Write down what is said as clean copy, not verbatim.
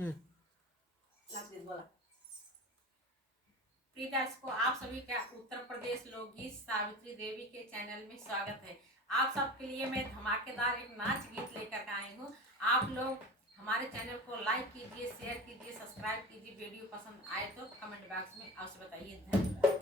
बोला। प्रिय दर्शकों, आप सभी का उत्तर प्रदेश लोकगीत सावित्री देवी के चैनल में स्वागत है। आप सबके लिए मैं धमाकेदार एक नाच गीत लेकर आई हूँ। आप लोग हमारे चैनल को लाइक कीजिए, शेयर कीजिए, सब्सक्राइब कीजिए। वीडियो पसंद आए तो कमेंट बॉक्स में अवश्य बताइए। धन्यवाद।